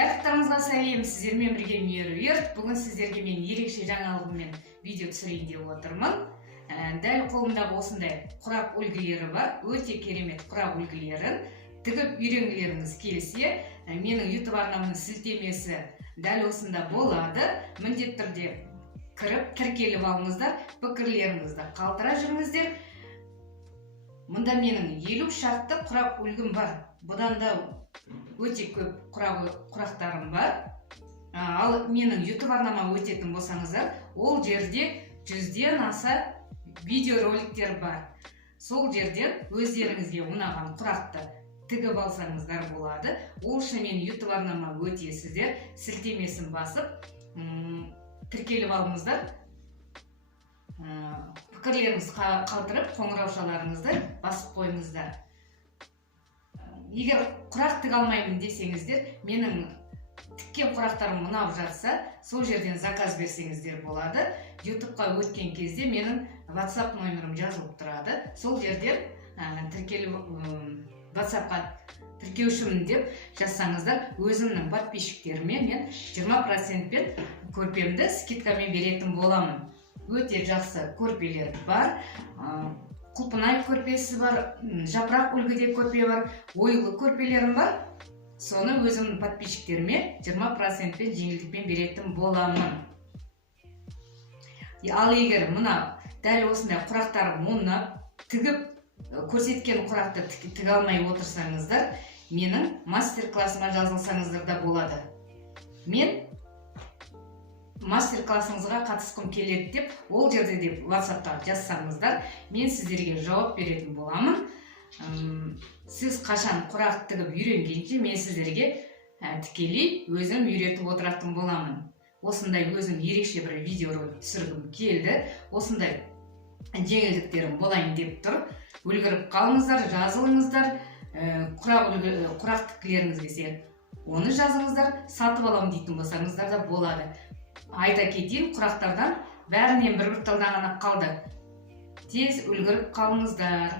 Барлықтарыңызға сәлем, сіздермен бірге меруерт. Бүгін сіздерге мен ерекше жаңалығыммен видео түсірейін деп отырмын. Дәл қолымдағы осындай құрақ үлгілері бар. Өте керемет құрақ үлгілерін тігіп үйренгілеріңіз келсе, менің YouTube арнамның сілтемесі дәл осында болады. Міндетті түрде кіріп тіркеліп алыңыздар, пікірлеріңізді қалдыра жүріңіздер. Мұнда менің 50 шақты құрақ үлгім бар. Бұдан да өте көп құрақтарым бар. Ал менің YouTube арнама өтетін болсаңыздар, ол жерде 100-ден аса видеороликтер бар. Сол жерден өздеріңізге ұнаған құрақты тігіп алсаңыздар болады. Ол үшін мен YouTube арнама өтесіздер, сілтемесін басып, тіркеліп алыңыздар. Пікірлеріңіз қалдырып, қоңыраушаларыңызды басып қойыңыздар. Егер құрақ тіге алмаймын десеңіздер, менің тіккен құрақтарым ұнап жатса, сол жерден заказ берсеңіздер болады. YouTube-қа өткен кезде менің WhatsApp номерім жазылып тұрады. Сол жерден WhatsApp-қа тіркеушімін деп жазсаңыздар, өзімнің подписчиктеріме мен 20%-пен көрпемді скидкамен беретін боламын. Өте жақсы көрпелер бар. Құлпынай көрпесі бар, жапырақ үлгіде көрпе бар, ойлы көрпелерім бар. Соны өзімнің подписчиктеріме 20%-пен жеңілдікпен беретін боламын. Ал егер мұна дәл осындай құрақтарым ұнап, тігіп көрсеткен құрақты тіге алмай отырсаңыздар, менің мастер-классыма жазылсаңыздар да болады. Мен мастер-классыңызға қатысқым келеді деп, ол жерде деп WhatsApp-та жазсаңыздар, мен сіздерге жауап беретін боламын. Сіз қашан құрақ тігіп үйренгенше, мен сіздерге тікелей өзім үйретіп отыратын боламын. Осындай өзім ерекше бір видеоролик түсіргім келді. Осындай жеңілдіктерім болайын деп тұр. Үлгіріп қалыңыздар, жазылыңыздар. Құрақ тікілеріңіз келсе, оны жазыңыздар. Сатып алам дейтін болсаңыздар да болады. Айта кетейін, құрақтардан бәрінен бір талдан ғана қалды. Тез үлгіріп қалыңыздар.